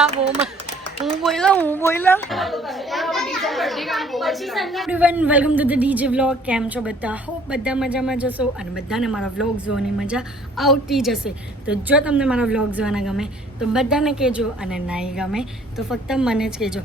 હું બોલા welcome to the DJ vlog. કેમ છો બધા? હોપ બધા મજામાં જશો અને બધાને મારા વ્લોગ જોવાની મજા આવતી જશે. તો જો તમને મારા વ્લોગ જોવાના ગમે તો બધાને કહેજો અને નહીં ગમે તો ફક્ત મને જ કહેજો.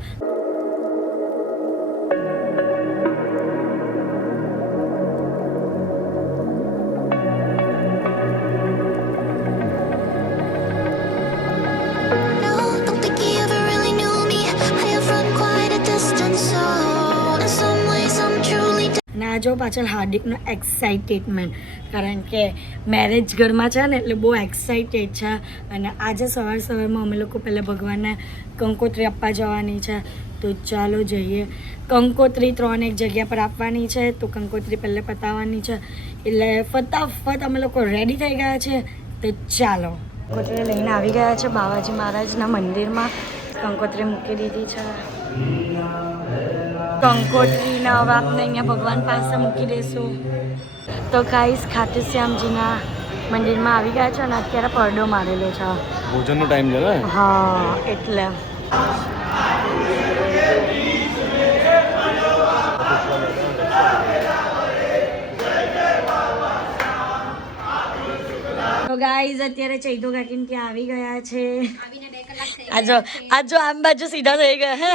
અને આ જો પાછળ હાર્દિકનો એક્સાઇટેડમેન્ટ, કારણ કે મેરેજ ઘરમાં છે ને એટલે બહુ એક્સાઇટેડ છે. અને આજે સવારમાં અમે લોકો પહેલાં ભગવાનને કંકોત્રી આપવા જવાની છે. તો ચાલો જઈએ. કંકોત્રી 3 એક જગ્યા પર આપવાની છે, તો કંકોત્રી પહેલાં પતાવવાની છે. એટલે ફટાફટ અમે લોકો રેડી થઈ ગયા છે. તો ચાલો કંકોત્રી લઈને આવી ગયા છે બાવાજી મહારાજના મંદિરમાં. કંકોત્રી મૂકી દીધી છે. કંકોત્રીને હવે આપણે અહીંયા ભગવાન પાસે મૂકી દઈશું. તો ગાઈસ ખાટુશ્યામજીના મંદિરમાં આવી ગયા છે અને અત્યારે પડદો મારેલો છે. ભોજનનો ટાઈમ છે ને? હા, એટલે તો ગાઈઝ અત્યારે ચૈતો કાકીને ત્યાં આવી ગયા છે. આજો આમ બાજુ સીધા થઈ ગયા હે,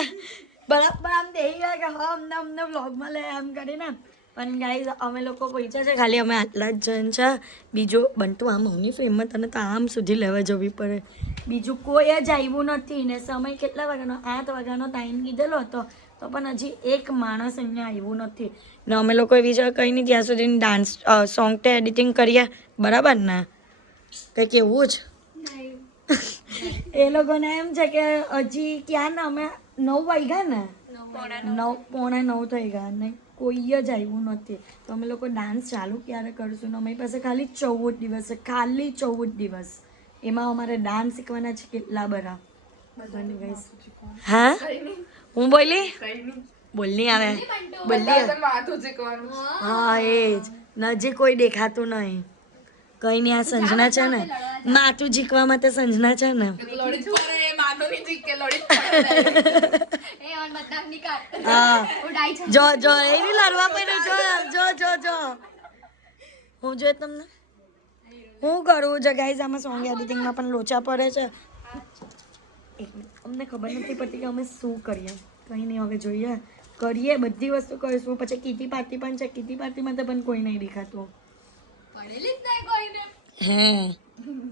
બરાબર આમ થઈ ગયા કે હા અમને વ્લોગમાં લે એમ કરીને. પણ ગાઈઝ અમે લોકો પહોંચ્યા છે, ખાલી અમે આટલા જ જણ છે. બીજું બનતું આમ હોની ફ્રેમમાં તને તો આમ સુધી લેવા જવી પડે. બીજું કોઈ જ આવ્યું નથી ને સમય કેટલા વાગ્યાનો 8 વાગ્યાનો ટાઈમ કીધેલો હતો, તો પણ હજી એક માણસ અહીંયા આવ્યું નથી. ને અમે લોકોએ વિચાર કંઈ નહીં ત્યાં સુધી ડાન્સ સોંગ તે એડિટિંગ કરીએ, બરાબર ને? કંઈક એવું જ એ લોકોને એમ છે કે હજી ક્યાં ને અમે 9 વાગ્યા ને 9:45 થઈ ગયા નહીં, કોઈ જ આવ્યું નથી. તો અમે લોકો ડાન્સ ચાલુ ક્યારે કરશું ને અમારી પાસે ખાલી 14 દિવસ છે, ખાલી 14 દિવસ. એમાં અમારે ડાન્સ શીખવાના છે કેટલા બધા. હા હું બોલી બોલની આવે બોલી. હા એ જ નજીક કોઈ દેખાતું નહીં. કઈ નહીં, આ સંજના છે ને માથું જીકવા માટે સંજના છે ને. હા જો જો એની લડવા પડ્યું. જો હું જોઈએ તમને હું કરું છે ગાઈઝ. આમાં સોંગ એડિટિંગમાં પણ લોચા પડે છે. અમને ખબર નથી પડતી કે અમે શું કરીએ. કંઈ નહીં, હવે જોઈએ કરીએ બધી વસ્તુ કરીશું. પછી કીટી પાર્ટી પણ છે, કીટી પાર્ટીમાં તો પણ કોઈ નહીં દેખાતું. હે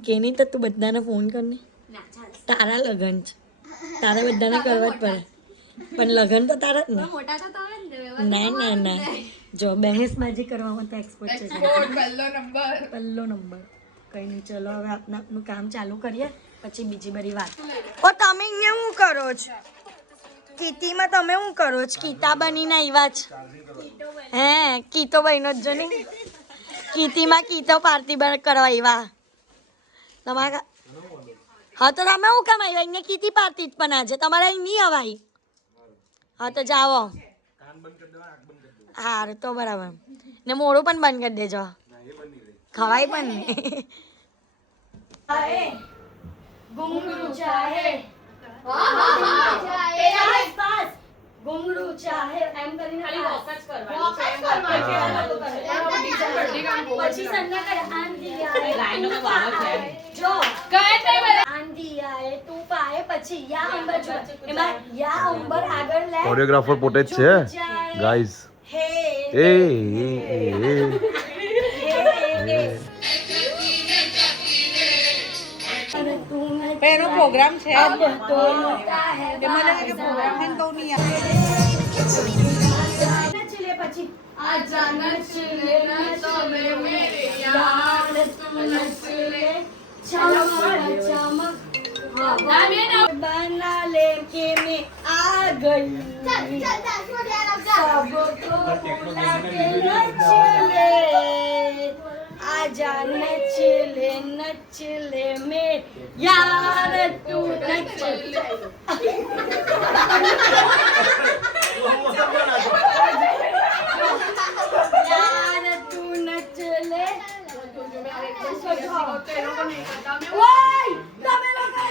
કેની તો તું બધાને ફોન કરને. તારા લગન છે, તારે બધાને કરવા જ પડે. પણ લગન તો તારા જ ને. ના જો બહેસબાજી કરવામાં તો એક્સપર્ટ છે. પહેલો નંબર. કંઈ નહીં, ચલો હવે આપનું કામ ચાલુ કરીએ, પછી બીજી બધી વાત. ઓ તમે અહીંયા શું કરો છો? કીટીમાં તમે શું કરો છો? કીતા બનીને આવ્યા છે હે? કીતો બહેનો જ જો નહીં. કીટીમાં કીતો પાર્ટી કરવા આવ્યા તમારા. હા તો તમે શું કામ આવ્યા? અહીંયા કીટી પાર્ટી જ પણ આજે તમારે અહીં નહીં અવાય. હા તો જાઓ. હારું તો બરાબર. ને મોડું પણ બંધ કરી દેજો, ખવાય પણ નહીં. ઘુંઘરૂ ચાહે ઘુંઘરૂ ચાહે એમ કરીને ખાલી વોક જ કરવાનું પછી સંના કરે આંધી આએ લાઈનો મે બાળક છે જો કહે તે આંધી આએ તું પાએ પછી યા અંબર જો એમાં યા અંબર આગળ લે. કોરિયોગ્રાફર પોતે જ છે ગાઈઝ. હે એ પેલો પ્રોગ્રામ છે अब तो होता है મને કે પ્રોગ્રામ હે તો નહીં આવે. નચલે પછી આજા નચલે નચલે મેરે યાર તું નચલે ચમક ચમક बना ले के मैं आ गई सबको बुला के नचले आजा नचले नचले में यार तू नचले. यार तू नचले. ઓય તમે લોકો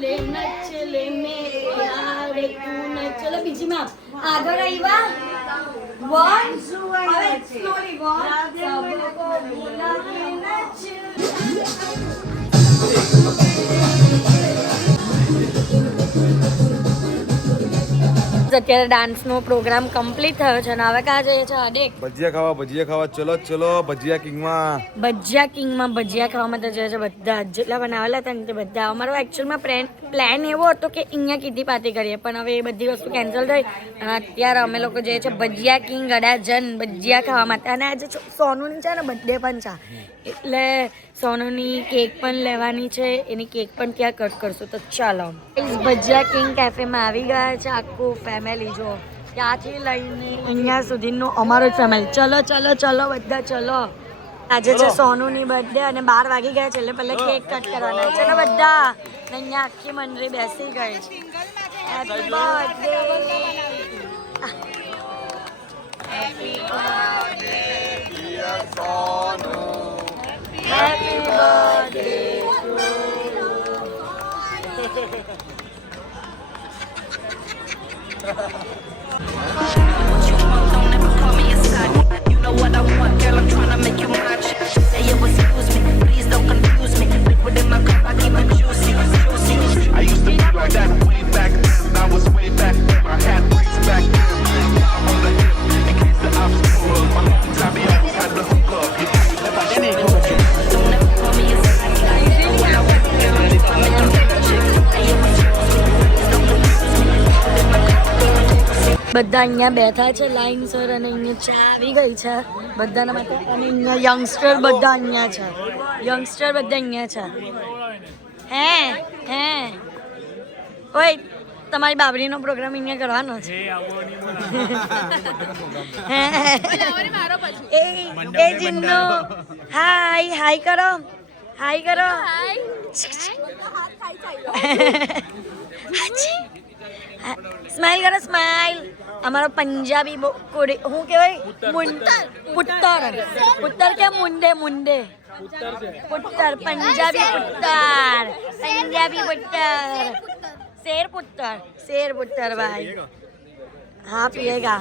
લે મેરે યાર તું ચલો બીજી માં આગળ આવ્યા વન હવે સ્લોલી વન સબકો બોલા કે નચ અત્યારે ડાન્સનો પ્રોગ્રામ કમ્પ્લીટ થયો છે અને હવે ક્યાં જઈએ છે અડેક ભજીયા ખાવા ચલો ચલો ભજીયા કિંગમાં ભજીયા ખાવા માટે જઈએ છે બધા જેટલા બનાવેલા હતા ને તે બધા અમારો એકચ્યુઅલમાં પ્લાન એવો હતો કે અહીંયા કીધી પાર્ટી કરીએ પણ હવે એ બધી વસ્તુ કેન્સલ થઈ અને અત્યારે અમે લોકો જઈએ છીએ ભજીયા કિંગ અડાજન ભજીયા ખાવા માટે અને આજે સોનુની છે ને બર્થડે પણ છે એટલે સોનુની કેક પણ લેવાની છે એની કેક પણ ત્યાં કટ કરશું તો ચાલો ભજીયા કિંગ કેફેમાં આવી ગયા છે આખું ફેમિલી જો ત્યાંથી લઈને અહીંયા સુધીનું અમારું જ ફેમિલી ચલો ચલો ચલો બધા ચલો આજે છે સોનુની બર્થડે અને 12 વાગી ગયા છે એટલે પહેલા કેક કટ કરવાના ચલો બધા ને અહીંયા આખી મંડળી બેસી ગઈ છે happy birthday happy birthday I used to be like that way back then. I was way back then. I had bricks back then. On the hip, in case the obstacle. My homies, I be always had the hook up. You think that I didn't go to બધા અહીંયા બેઠા છે લાઈનસર અને અહીંયા ચા આવી ગઈ છે બધાના માટે અને અહીંયા યંગસ્ટર બધા અહીંયા છે યંગસ્ટર બધા અહીંયા છે હે ઓય તમારી બાબરીનો પ્રોગ્રામ અહીંયા કરવાનો છે એ જીન્નુ હાય કરો સ્માઈલ કરો સ્માઈલ અમારો પંજાબી કોડી શું કહેવાય પુત્તર કે મુંડે પુત્તર પંજાબી પુત્તર शेर पुत्तर भाई हाँ पिएगा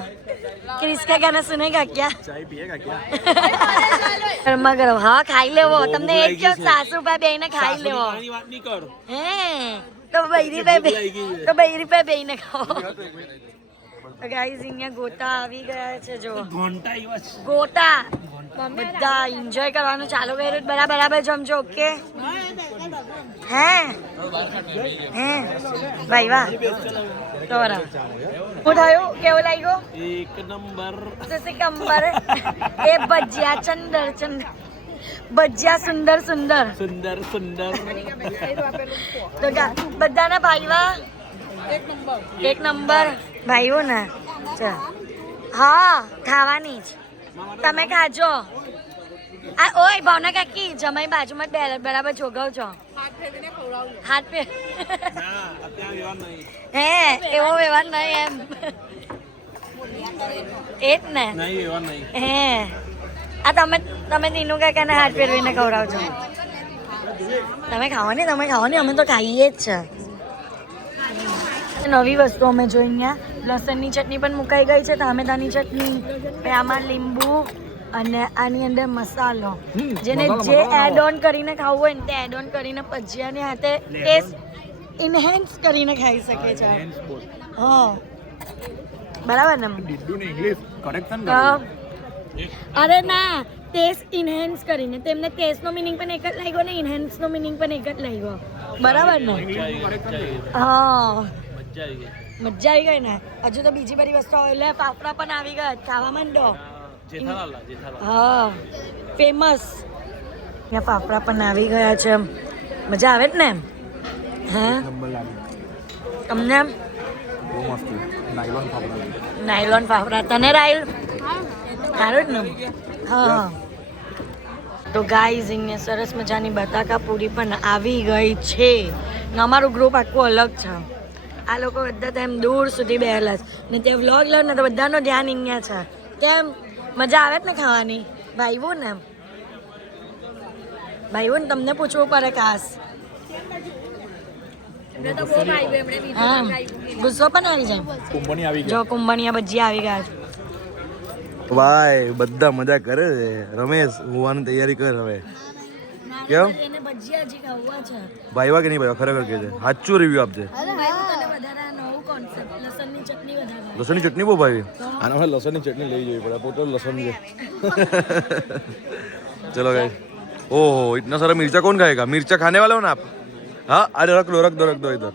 क्रिस का गाना सुनेगा क्या ચાય પીએગા ક્યા ગરમા ગરમ હા ખાઈ લેવો તમને એક કયો સાસુ પા બેને ખાઈ લેવો વાત નહીં કર હે તો બૈરી પે બેને ખાઓ તો ગાઈઝ અહીંયા ગોતા આવી ગયા છે જો ઘંટા એવા છે. ગોતા બધા એન્જોય કરવાનું ચાલુ કર્યું બરાબર જમજો ઓકે હે ભાઈ વાહ તો બરાબર શું થયું કેવું લાગ્યું એક નંબર કંબર એ ભજીયા ભજીયા સુંદર સુંદર તો બધાના ભાઈવા એક નંબર ભાઈઓ ને હા ખાવાની જ તમે ખાજો આ ઓય ભાવના કાકી જમાઈ બાજુમાં બરાબર જોગાવજો હાથ પે ના અત્યારે એવા નહીં હે એવો વ્યવહાર નહીં એમ એ જ ને નહીં એવા નહીં હે આ તમે દીનુ કાકાને હાથ ફેરવીને ખવડાવજો તમે ખાવાની અમે તો ખાઈએ જ છે નવી વસ્તુ અમે જોઈ અહીંયા લસણની ચટણી પણ મુકાઈ ગઈ છે ટામેટાની ચટણી પછી આમાં લીંબુ અને આની અંદર મસાલો જેને જે એડ ઓન કરીને ખાવું હોય ને તે એડ ઓન કરીને ભજીયાની હાથે ટેસ્ટ ઇન્હેન્સ કરીને ખાઈ શકે છે હા બરાબર ને ઇંગ્લિશ કરેક્શન અરે ના ટેસ્ટ ઇન્હેન્સ કરીને તેમને ટેસ્ટનો મિનિંગ પણ એક જ લાગ્યો ને ઇન્હેન્સનો મિનિંગ પણ એક જ લાગ્યો બરાબર ને હા મજા આવી ગઈ ને હજુ તો બીજી બધી વસ્તુ એટલે ફાફડા પણ આવી ગયા ખાવા માંડો હા ફેમસ અહીંયા ફાફડા પણ આવી ગયા છે મજા આવે જ ને હા તમને બહુ મસ્ત નાયલોન ફાફડા નાયલોન ફાફડા તને રાયલ સારું જ ને હા તો ગાઈઝ અહીંયા સરસ મજાની બટાકા પૂરી પણ આવી ગઈ છે ને અમારું ગ્રુપ આખું અલગ છે આ લોકો બધા તો એમ દૂર સુધી બેઠેલા છે ને તે વ્લોગ લો ને તો બધાનું ધ્યાન અહીંયા છે કેમ મજા આવે જ ને ખાવાની ભાઈવું ને તમને પૂછવું પડે ખાસ હા ગુસ્સો પણ આવી જાય કુંભણી આવી જો કુંભણિયા ભજીયા આવી ગયા છે ભાઈ બધા મજા કરે છે રમેશ હોવાની તૈયારી કર હવે કેમ એને ભજીયા હજી ખાવા છે ભાઈવા કે નહીં ભાઈવા ખરેખર કે છે સાચું રિવ્યુ આપજે તને વધારે નવું કોન્સેપ્ટ લસણની ચટણી વધારે લસણની ચટણી બહુ ભાવી આના હવે લસણની ચટણી લઈ જવી પડે પોતે લસણ છે चलो गाइस ओहो इतना सारा मिर्चा कौन खाएगा मिर्चा खाने वाले हो ना आप हाँ अरे रख दो इधर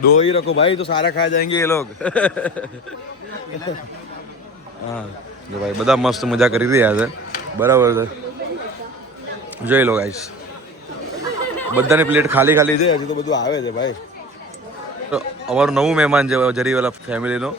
दो ही रखो भाई तो सारा खा जाएंगे ये लोग हाँ जो भाई બધા મસ્ત મજા કરી રહ્યા છે બરાબર છે જોઈ લો ગાઈસ બધાની પ્લેટ ખાલી ખાલી છે હજી તો બધું આવે છે ભાઈ તો અમારું નવું મહેમાન છે જરીવાલા ફેમિલીનો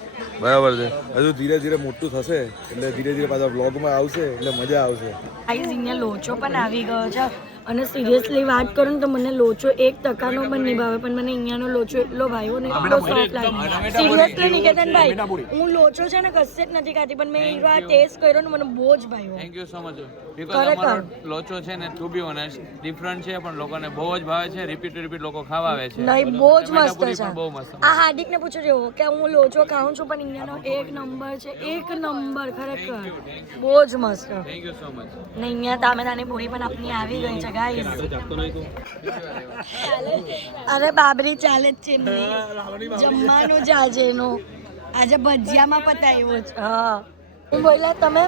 બરાબર છે હજુ ધીરે ધીરે મોટું થશે એટલે ધીરે ધીરે પાછા વ્લોગમાં આવશે એટલે મજા આવશે ગાઈઝ અહીંયા લોચો પણ આવી ગયો છે અને સિરિયસલી વાત કરું ને તો મને લોચો 1% પણ નહીં ભાવે પણ મને અહીંયાનો લોચો એટલો ભાવ્યો ને એટલો સોફ્ટ લાગે સિરિયસલી નિકેતનભાઈ હું લોચો છે ને કશે જ નથી ખાતી પણ મેં હીરો આ ટેસ્ટ કર્યો ને મને બહુ જ ભાવ્યો thank you so much because અમારો લોચો છે ને ટુ બી ઓનેસ્ટ ડિફરન્ટ છે પણ લોકોને બહુ જ ભાવે છે રિપીટ લોકો ખાવા આવે છે નહીં બહુ જ મસ્ત ટમેટાપુરી છે પણ બહુ મસ્ત આ હાર્દિકને પૂછો જેવો કે હું લોચો ખાઉં છું પણ અહીંયાનો 1 નંબર છે 1 નંબર ખરેખર બહુ જ મસ્ત થેન્ક યુ સો મચ ને અહીંયા ટામેટાની પૂરી પણ આપની આવી ગઈ છે ગાઈસ અરે બાબરી ચાલે જ છે એમની. જમવાનું જ આજે એનું આજે ભજીયામાં પતાવ્યો છે હા હું બોલ્યા તમે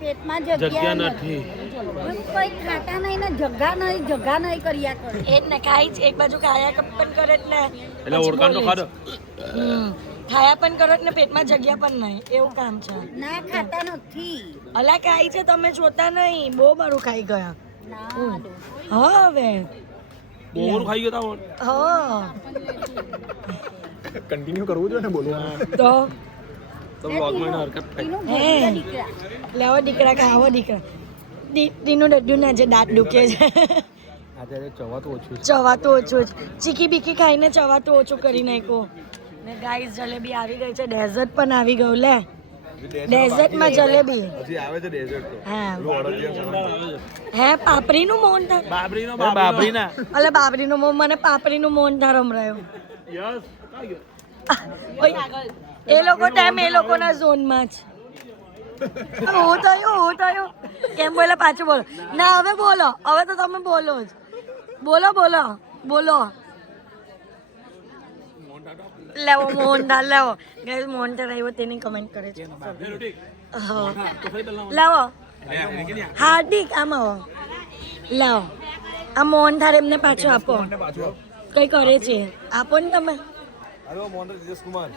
પેટમાં જગ્યા નથી કોઈ ખાતા નહીં ને જગ્યા નહીં કર્યા કરે એ જ ને ખાઈ જ એક બાજુ ખાયા પણ કરે જ ને એટલે ઓળખાણ તો ખાધો ખાયા પણ કરો જ ને પેટમાં જગ્યા પણ નહીં એવું કામ છે ના ખાતા નથી અલા ખાઈ છે તમે જોતા નહીં બહુ મારું ખાઈ ગયા હા હવે બહુ ખાઈ ગયો તા હા કન્ટિન્યુ કરવું જોઈએ ને બોલવાનું તો તો વ્લોગમાં એને હરકત થઈ હે લેવો દીકરા ખાવો દીકરા દીનું ડડ્યું ને જે દાંત દુખે છે આજે ચવાતું ઓછું ચવાતું ઓછું જ ચીકી બીકી ખાઈને ચવાતું ઓછું કરી નાખ્યું ને ગાઈસ જલેબી આવી ગઈ છે ડેઝર્ટ પણ આવી ગયું લે ડેઝર્ટમાં જલેબી હજી આવે છે ડેઝર્ટ તો હા ઓર્ડર હે પાપરીનું મોહન થાર બાબરીના અલે બાબરીનું મોહન મને પાપરીનું મોહન થાર હમણાં યસ એ લોકો ટાઈમ એ લોકોના ઝોનમાં જ હું થયું કેમ બોલે પાછું બોલો ના હવે બોલો હવે તો તમે બોલો જ બોલો લેવો મોહનથાળ લેવો ગાઈસ મોહનથાળ આવ્યો તેની કમેન્ટ કરે છે હા લાવો હાર્દિક આમ આવો લાવો આ મોહનથાળ એમને પાછો આપો કઈ કરે છે આપો ને તમે હેલો મોહન તેજસ કુમાર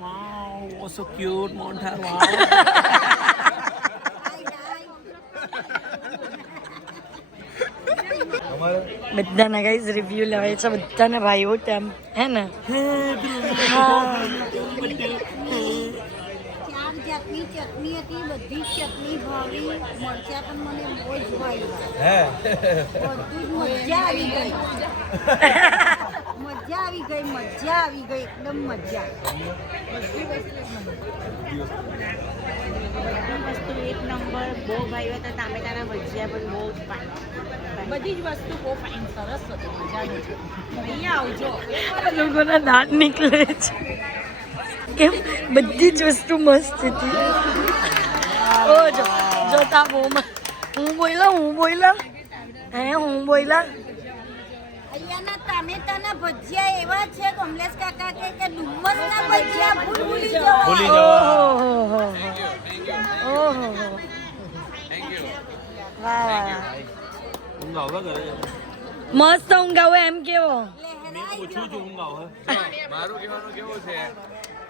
વાવ સો ક્યુટ મોન્ટાર વાવ બધાના ગાઈઝ રિવ્યુ લેવાય છે બધાને ભાઈઓ તેમ હે ને ચાર જાતની ચટણી હતી બધી જ ચટણી ભાવી મરચા પણ મને બહુ જ ભાવ્યા બધું જ મજા આવી ગઈ એકદમ મજા બધી વસ્તુ એક નંબર બહુ ભાવ્યો તો ટામેટાના ભજીયા પણ બહુ જ ફાઇન બધી જ વસ્તુ બહુ ફાઇન સરસ હતી મજાનું છે અહીંયા આવજો આ લોકોના દાંત નીકળે છે કેમ બધી જ વસ્તુ મસ્ત હતી ઓ જોતા હું બોલ્યા અહીંયાના ટામેટાના ભજીયા એવા છે કમલેશ કાકા કે ડુમ્મરના ભજીયા ભૂલી જવાય ઓહો વાહ ઊંઘ આવે કરે મસ્ત ઊંઘ આવે એમ કેવો પૂછું છું ઊંઘ આવે મારું કહેવાનું કેવું છે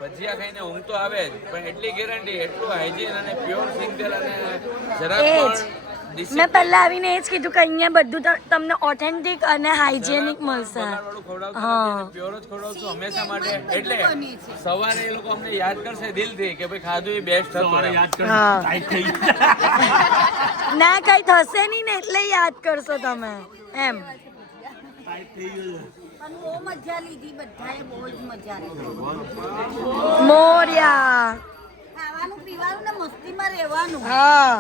ભજીયા ખાઈને ઊંઘ તો આવે જ પણ એટલી ગેરંટી એટલું હાઇજીન અને પ્યોર સિંગલ અને જરાક એ જ. પણ મેં પહેલા આવીને એ જ કીધું કે અહીંયા બધું તમને ઓથેન્ટિક અને હાઇજેનિક મળશે વાળું ખવડાવતો હા. નથી, પ્યોર જ ખવડાવશું હંમેશા માટે એટલે સવારે એ લોકો અમને યાદ કરશે દિલથી કે ભાઈ ખાધું એ બેસ્ટ હતું એમ. યાદ કર હા. ટાઈટ થઈ ના કઈ થશે નહીં ને એટલે યાદ કરશો તમે એમ ટાઈટ થઈ ગયું પણ બહુ મજા લીધી બધાએ બહુ જ મજા લીધી મોર્યા ખાવાનું પીવાનું ને મસ્તીમાં રહેવાનું હા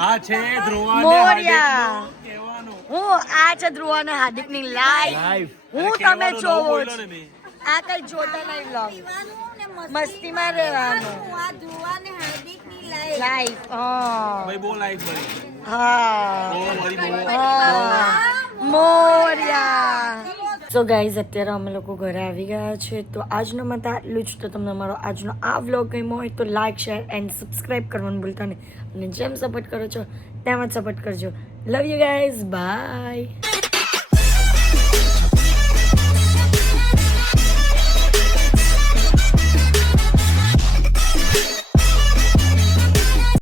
આ છે ધ્રુવાને મોર્યા કહેવાનું હું આ છે ધ્રુવ અને હાર્દિકની લાઈવ હું તમે જોવો છો. આ કઈ જોતા નહીં vlog. મસ્તીમાં રહેવાનું લાઈવ ભાઈ બહુ લાઈફ બની હા બહુ મારી બહુ મોર્યા. સો ગાઈઝ અત્યારે અમે લોકો ઘરે આવી ગયા છે. તો આજનો માટે આટલું જ. તો તમને અમારો આજનો આ વ્લોગ ગમ્યો હોય તો લાઈક શેર એન્ડ સબસ્ક્રાઈબ કરવાનું ભૂલતા નહીં. અને જેમ સપોર્ટ કરો છો તેમ જ સપોર્ટ કરજો. Love you guys by.